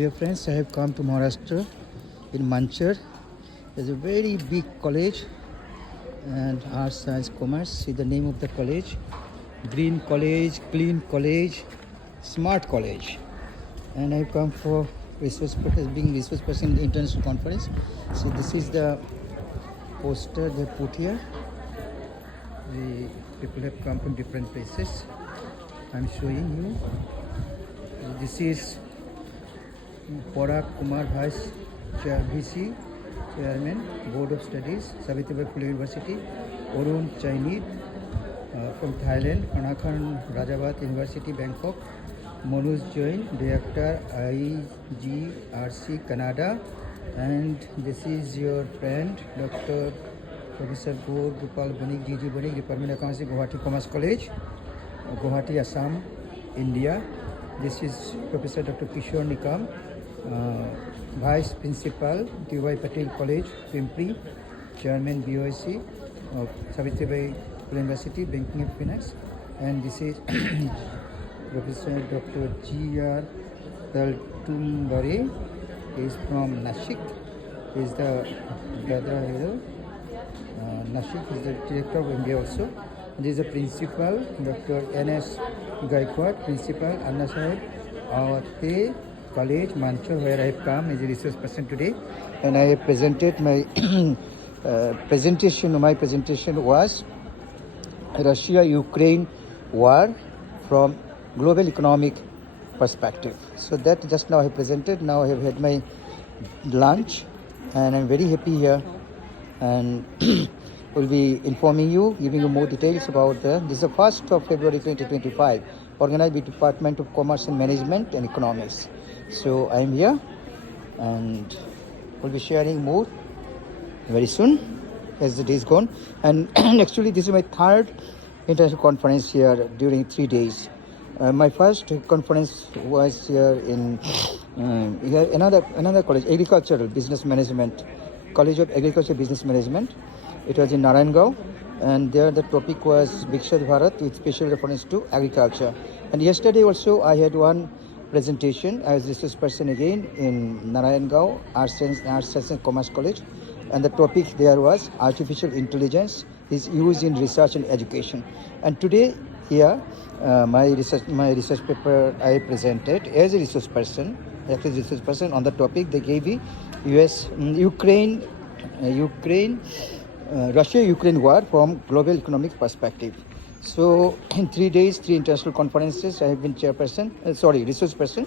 Dear friends, I have come to Maharashtra in Manchar. There's a very big college and Arts, Science, Commerce. See the name of the college: Green College, Clean College, Smart College. And I've come for resource purpose, being resource person in the international conference. So this is the poster they put here. The people have come from different places. I'm showing you. This is Parag Kumar Vice VC Chairman, Board of Studies, Savitribai Phule University. Arun Chainid from Thailand, Panakan Rajabhat University, Bangkok. Manoj Jain, Director IGRC Canada. And this is your friend, Dr. Professor Gaur Gopal Banik, GG Banik, Department of Accountancy, Guwahati Commerce College, Guwahati, Assam, India. This is Professor Dr. Kishore Nikam, Vice Principal, D.Y. Patel College, Pimpri, Chairman BOIC of Savitribai Phule University, Banking and Finance. And this is Professor Dr. G.R. Taltumbare. He is from Nashik. He is the brother Nashik is the director of MBA also. This is the principal, Dr. N.S. Gaikwad, principal, Anna Sahib, Awate College, Manchar, where I have come as a resource person today. And I have presented my presentation. My presentation was Russia-Ukraine war from global economic perspective. So that just now I have presented. Now I have had my lunch and I'm very happy here. And will be informing you, giving you more details about this is the 1st of February 2025, organized by Department of Commerce and Management and Economics. So I am here and will be sharing more very soon as the days gone. And actually this is my third international conference here during 3 days. My first conference was here in here another college, Agricultural Business Management, College of Agriculture Business Management. It was in Narayangaon, and there the topic was Viksit Bharat with special reference to agriculture. And yesterday also I had one presentation as research person again in Narayangaon, Arts, Science and Commerce College, and the topic there was artificial intelligence is used in research and education. And today here my research paper I presented as a research person on the topic they gave me Russia-Ukraine war from global economic perspective. So in 3 days, 3 international conferences, I have been resource person,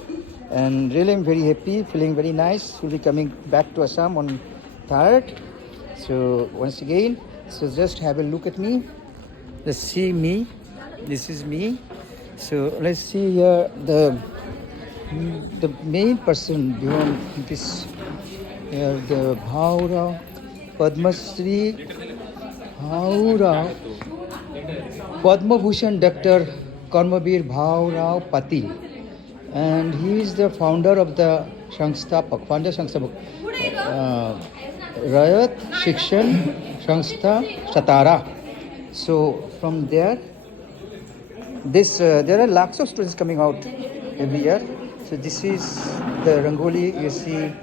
and really I'm very happy, feeling very nice. We'll be coming back to Assam on 3rd. So once again, so just have a look at me. Let's see me. This is me. So let's see here the main person behind this. Here the Bhaurao Padma Shri Bhaurao Padma Bhushan Dr. Karmabir Bhaurao Patil, and he is the founder of the Sangsthapak, Rayat Shikshan Sangstha Satara. So from there, there are lakhs of students coming out every year. So this is the Rangoli you see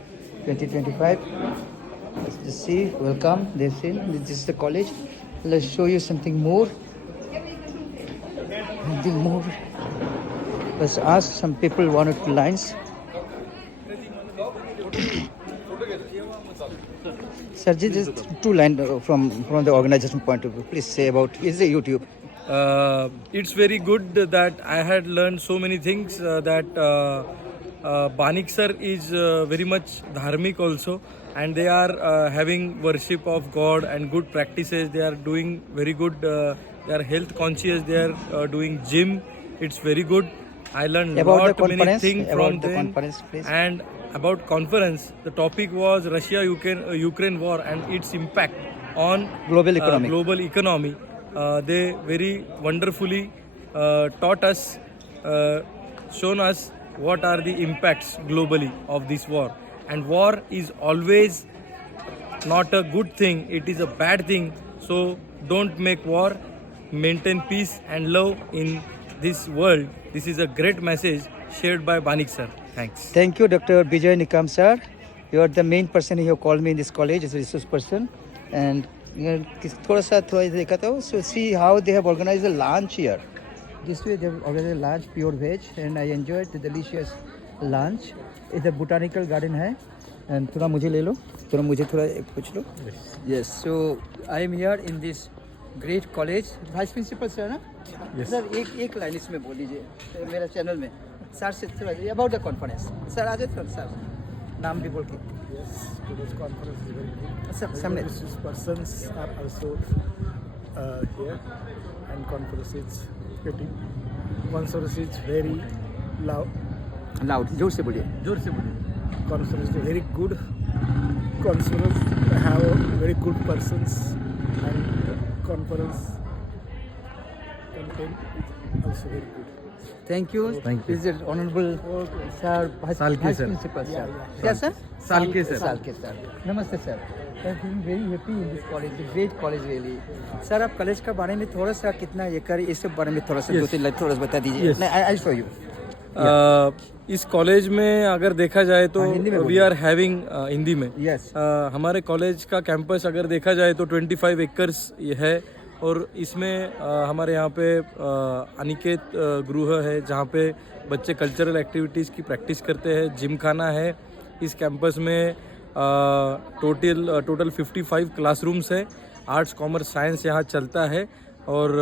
2025. Let's see, welcome, they've seen, this is the college. Let's show you something more. Let's ask some people 1 or 2 lines. Sir, just 2 lines from the organization point of view. Please say about, is it YouTube? It's very good that I had learned so many things that Banik sir is very much dharmic also, and they are having worship of God and good practices. They are doing very good. They are health conscious. They are doing gym. It's very good. I learned many things from them. And about conference, the topic was Russia-Ukraine war and its impact on global economy. They very wonderfully taught us, shown us what are the impacts globally of this war. And war is always not a good thing, it is a bad thing. So don't make war, maintain peace and love in this world. This is a great message shared by Banik sir. Thanks. Thank you, Dr. Vijay Nikam sir. You are the main person who have called me in this college as a resource person. And थोड़ा देखा था. So see how they have organized the lunch here. This way they have organized lunch pure veg, and I enjoyed the delicious lunch. It's a botanical garden है. And थोड़ा मुझे ले लो. थोड़ा मुझे थोड़ा पूछ लो. Yes. So I am here in this great college. Vice principal sir ना? Yes. Sir एक लाइन इसमें बोल दीजिए मेरा चैनल में सर से अबाउट द कॉन्फ्रेंस सर आ जाए सर नाम भी बोल के Yes, today's conference is very good. Sir सामने Resource persons are also here, and conference is pretty. Conference is very loud. Loud जोर से बोलिए Conference is very good. Conference have very good persons, and conference content is also very good. Thank you is it honourable sir सालके sir. Principal sir क्या sir सालके sir. सालके sir नमस्ते sir I am feeling very happy in this college great college really sir आप college के बारे में थोड़ा सा कितना एकड़ इस बारे में थोड़ा सा Yes. दो तीन लाइन थोड़ा सा बता दीजिए Yes. आई शो यू इस कॉलेज में अगर देखा जाए तो हाँ, हिंदी में वी बोलिए. आर हैविंग हिंदी में यस हमारे कॉलेज का कैंपस अगर देखा जाए तो 25 एकर्स ये है और इसमें हमारे यहाँ पे अनिकेत गृह है जहाँ पे बच्चे कल्चरल एक्टिविटीज़ की प्रैक्टिस करते हैं. जिम खाना है इस कैंपस में. टोटल 55 क्लासरूम्स है. आर्ट्स कॉमर्स साइंस यहाँ चलता है और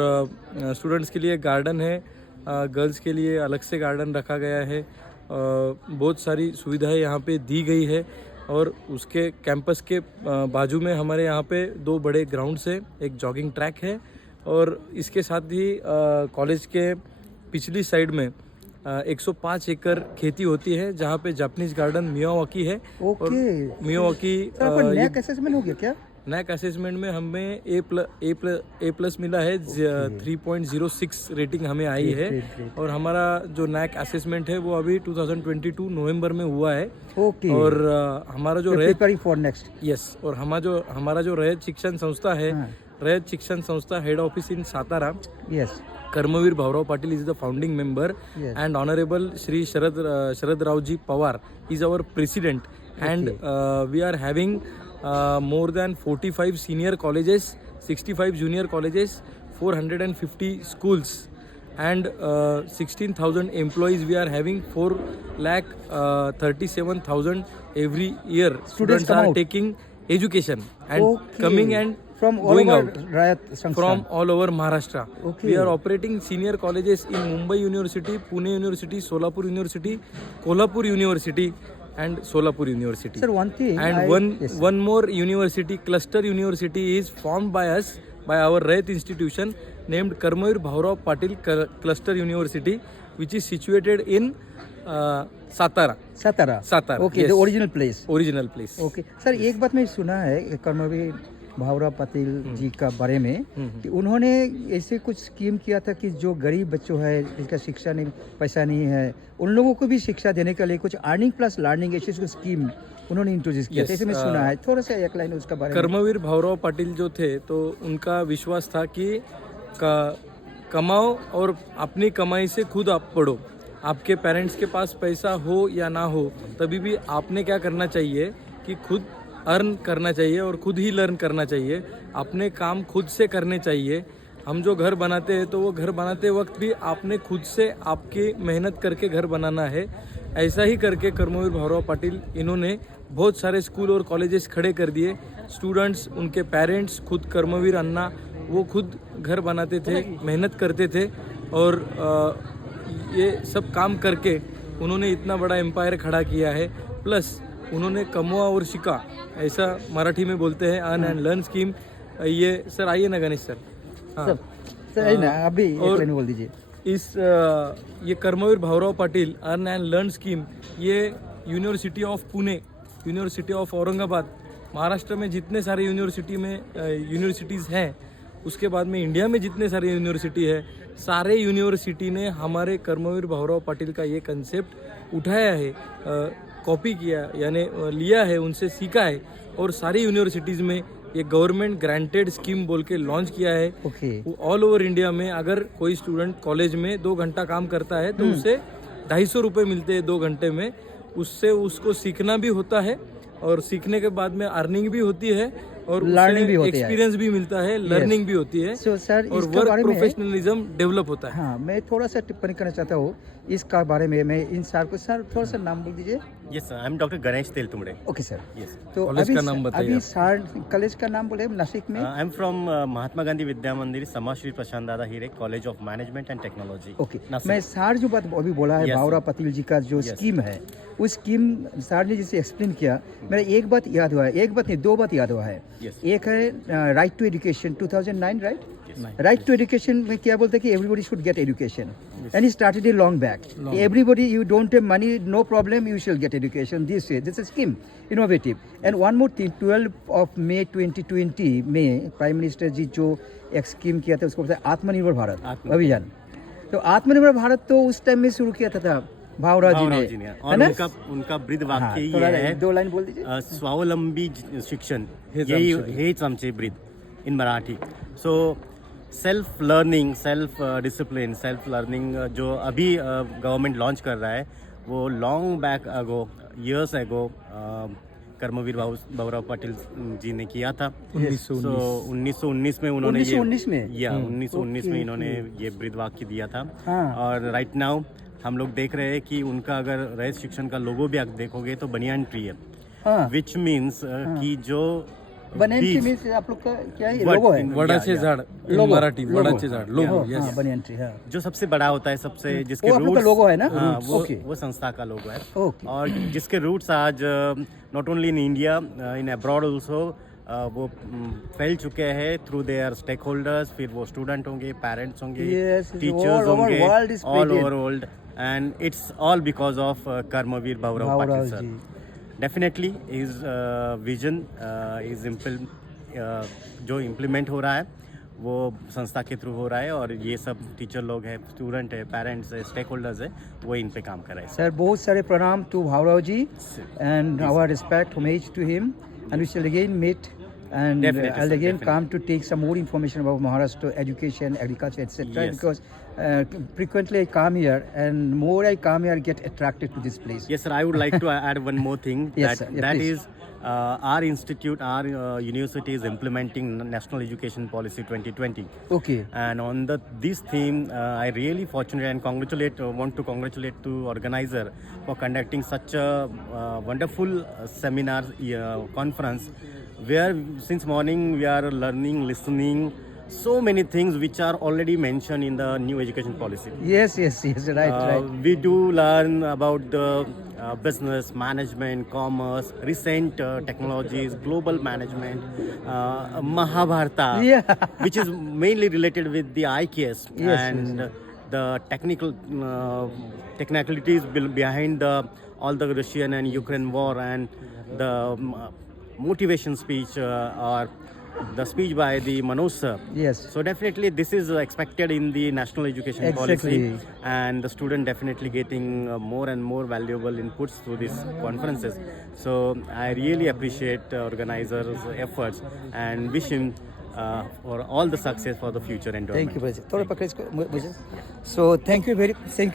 स्टूडेंट्स के लिए गार्डन है. गर्ल्स के लिए अलग से गार्डन रखा गया है. बहुत सारी सुविधाएं यहाँ पे दी गई है और उसके कैंपस के बाजू में हमारे यहाँ पे 2 बड़े ग्राउंड्स है. एक जॉगिंग ट्रैक है और इसके साथ ही कॉलेज के पिछली साइड में 105 एकड़ खेती होती है जहाँ पे जापानीज गार्डन मियावाकी है. और ओके मियावाकी सर आपका नया असेसमेंट हो गया क्या नैक असेसमेंट में हमें ए प्लस मिला है. 3.06 रेटिंग हमें आई है. great. और हमारा जो नैक असेसमेंट है वो अभी 2022 नवंबर में हुआ है. ओके और हमारा जो रैयत प्रिपेयरिंग फॉर नेक्स्ट यस और हमारा जो रैयत शिक्षण संस्था है हाँ. Rayat Shikshan Sanstha head office in Satara. Yes Karmaveer Bhaurao Patil is the founding member Yes. and honorable Shri Sharad Rawji Pawar is our president. And we are having more than 45 senior colleges, 65 junior colleges, 450 schools and 16,000 employees. We are having 4,37,000 every year. Students come are out. taking education and Okay. coming and from all going over out. Rayat Sansthan. From all over Maharashtra. Okay. We are operating senior colleges in Mumbai University, Pune University, Solapur University, Kolhapur University and Solapur University. Sir, one thing And one more university, cluster university is formed by us, by our Rayat institution named Karmavir Bhaurav Patil Cluster University, which is situated in Satara. Satara okay yes. The original place Original place. Okay sir एक बात मैं सुना है कर्मवीर भावरा पाटिल जी का बारे में कि उन्होंने ऐसे कुछ स्कीम किया था कि जो गरीब बच्चों है जिनका शिक्षा नहीं पैसा नहीं है उन लोगों को भी शिक्षा देने के लिए कुछ अर्निंग प्लस लर्निंग ऐसी कुछ स्कीम उन्होंने इंट्रोड्यूस किया Yes, था ऐसे मैं सुना है थोड़ा सा एक लाइन उसका बारे में कर्मवीर भाऊराव पाटिल जो थे तो उनका विश्वास था कि कमाओ और अपनी कमाई से खुद आप पढ़ो. आपके पेरेंट्स के पास पैसा हो या ना हो तभी भी आपने क्या करना चाहिए कि खुद अर्न करना चाहिए और खुद ही लर्न करना चाहिए. अपने काम खुद से करने चाहिए. हम जो घर बनाते हैं तो वो घर बनाते वक्त भी आपने खुद से आपकी मेहनत करके घर बनाना है. ऐसा ही करके कर्मवीर भाऊराव पाटिल इन्होंने बहुत सारे स्कूल और कॉलेजेस खड़े कर दिए. स्टूडेंट्स उनके पेरेंट्स खुद कर्मवीर अन्ना वो खुद घर बनाते थे मेहनत करते थे और ये सब काम करके उन्होंने इतना बड़ा एम्पायर खड़ा किया है. प्लस उन्होंने कमवा और शिका ऐसा मराठी में बोलते हैं अर्न एंड लर्न स्कीम. ये सर आइए ना गणेश सर. हाँ सर ना अभी एक और लाइन बोल दीजिए ये Karmaveer Bhaurao Patil earn and learn scheme ये university of Pune, university of Aurangabad, Maharashtra में जितने सारे यूनिवर्सिटीज़ हैं उसके बाद में इंडिया में जितने सारे यूनिवर्सिटी है सारे यूनिवर्सिटी ने हमारे कर्मवीर भाऊराव पाटिल का ये कंसेप्ट उठाया है, कॉपी किया यानी लिया है, उनसे सीखा है और सारी यूनिवर्सिटीज़ में ये गवर्नमेंट ग्रांटेड स्कीम बोल के लॉन्च किया है. ओके ऑल ओवर इंडिया में अगर कोई स्टूडेंट कॉलेज में 2 घंटा काम करता है तो उसे 250 रुपये मिलते हैं 2 घंटे में। उससे उसको सीखना भी होता है और सीखने के बाद में अर्निंग भी होती है और Learning भी होती है। एक्सपीरियंस भी मिलता है, लर्निंग भी होती है So, sir, और इसके वर्क बारे में- प्रोफेशनलिज्म डेवलप होता है। हाँ, मैं थोड़ा सा टिप्पणी करना चाहता हूँ इसका बारे में। मैं इन सर को, सर थोड़ा सा नाम बोल दीजिए। Yes, sir. I'm Dr. Ganesh Teltumde. Okay sir. Yes. तो कॉलेज का नाम बताइए अभी आप। सर कॉलेज का नाम बोले नासिक में। I'm from Mahatma Gandhi Vidya Mandir, Samashri Prashant Dada Hire College of Management and Technology. Okay, Nasik. मैं सर जो बात अभी बोला है Yes, भावरा sir. पटेल जी का जो Yes. स्कीम है, उस स्कीम सर ने जिसे एक्सप्लेन किया, मेरा एक बात याद हुआ है, एक बात नहीं 2 बात याद हुआ है। Yes. एक है right to education 2009, right? Yes. Right to education में क्या बोलते हैं कि everybody should get education, and he started a long back. Everybody, you don't have money, no problem, you should get education this way. This scheme innovative. And one more thing, 12 May 2020 में prime minister जी जो एक scheme किया था उसको बोलते हैं आत्मनिर्भर भारत अभियान। तो आत्मनिर्भर भारत तो उस टाइम में शुरू किया था भावरा जी भावराव जी ने। ने, है और ना? उनका ब्रीद हाँ, वाक्य ये थोड़ा है, 2 लाइन बोल दीजिए। स्वावलंबी शिक्षण हेच यही आमचे breed. हेच आमचे breathe in Marathi. So self learning, self discipline, self learning जो अभी गवर्नमेंट लॉन्च कर रहा है, वो लॉन्ग बैक अगो, ईयर्स एगो कर्मवीर भाऊराव पाटिल जी ने किया था। 1919 में उन्होंने 1919 में? या 1919 में ओके, इन्होंने ये ब्रीद वाक्य दिया था। हाँ। और राइट नाउ हम लोग देख रहे हैं कि उनका अगर रयत शिक्षण का लोगो भी आप देखोगे तो बनियान ट्री है, हाँ, विच मीन्स कि जो बनियान ट्री बीज- मीन्स आप लोग का क्या है, What? लोगो है? वडाचे या- झाड इन लोगो, मराठी, लोगो। वडाचे झाड, लोगो। हाँ, यस, बनियान ट्री, हाँ। जो सबसे बड़ा होता है, सबसे जिसके वो आप लोग का roots- लोगो है ना? हाँ, Roots, वो okay. वो संस्था का लोगो है। ओके। और जिसके रूट्स आज not only in India, in abroad also वो फैल चुके हैं थ्रू देयर स्टेक होल्डर्स। फिर वो स्टूडेंट होंगे, पेरेंट्स होंगे, Yes, टीचर्स all over होंगे, world is all spreading. Over world, and it's all because of Karmaveer Bhaurao Bhaurao Patil sir. जी। डेफिनेटली इज विजन इज जो इम्प्लीमेंट हो रहा है वो संस्था के थ्रू हो रहा है, और ये सब टीचर लोग हैं, स्टूडेंट है, पेरेंट्स है, स्टेक होल्डर्स है, वो इन पे काम कर रहे हैं। सर बहुत सारे प्रणाम to Bhaurao ji and our respect, homage to him, and we shall again meet, and Definitely, I'll sir, again definitely. come to take some more information about Maharashtra education, agriculture, etc. Yes. Because frequently I come here, and more I come here, I get attracted to this place. Yes, sir. I would like to add one more thing. Yes, that sir. Yeah, that please. is our institute, our university is implementing National Education Policy 2020. Okay. And on this theme, I really fortunate and want to congratulate to organizer for conducting such a wonderful seminar conference, where since morning we are learning, listening so many things which are already mentioned in the new education policy. Yes, right. We do learn about the business, management, commerce, recent technologies, global management, Mahabharata, Yeah. which is mainly related with the IKS, Yes, and the technicalities behind all the Russian and Ukraine war, and the motivation speech or the speech by the Manoj sir. Yes. So definitely this is expected in the national education Exactly. policy, and the student definitely getting more and more valuable inputs through these conferences. So I really appreciate organizers' efforts and wish him for all the success for the future environment. Thank you, Brother. थोड़ा पकड़े इसको मुझे. So thank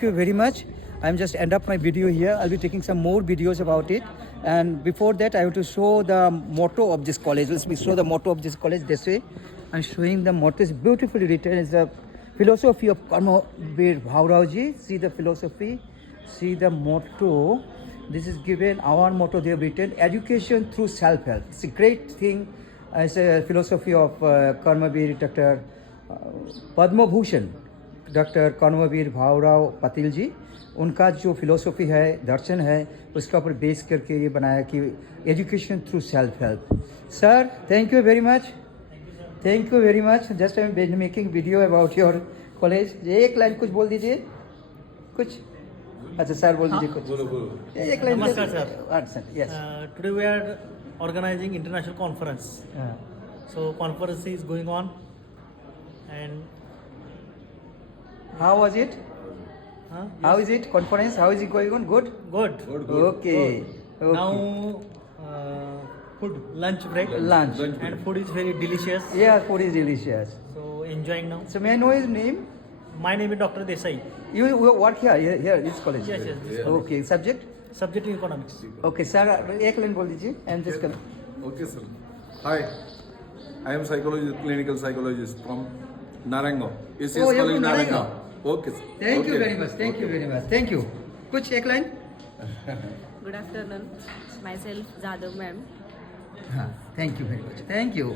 you very much. I'm just end up my video here. I'll be taking some more videos about it. And before that, I have to show the motto of this college. Let's show the motto of this college this way. I'm showing the motto. It's beautifully written. It's the philosophy of Karmavir Bhaurav ji. See the philosophy. See the motto. This is given. Our motto they have written: education through self-help. It's a great thing. It's a philosophy of Karmavir Dr. Padma Bhushan, Dr. Karmavir Bhaurav Patil ji. उनका जो philosophy है, दर्शन है, उसका ऊपर base करके ये बनाया कि education through self help. Sir thank you very much. Just I am making video about your college. एक लाइन कुछ बोल दीजिए कुछ. अच्छा सर बोल दीजिए कुछ. एक लाइन. नमस्कार sir. Sir yes. Today we are organizing international conference. So conference is going on, and how was it? yes. How is it? Conference? How is it going on? Good? Good. Okay. Now food lunch break. Lunch. And food is very delicious. Yeah, food is delicious. So enjoying now. So may I know his name? My name is Dr. Desai. You work here, this college? Yes, yes, this Okay, subject? Subject in economics. Okay, sir, एक line बोल दीजिए and just come. Okay, sir. Hi, I am psychologist, clinical psychologist from Narango. ACS Oh, you're College, from Narango. Narango. Okay, sir. Thank you Okay. very much. Thank you very much. Thank you. कुछ एक line? Good afternoon. Myself Jadhav ma'am. हाँ, thank you very much. Thank you.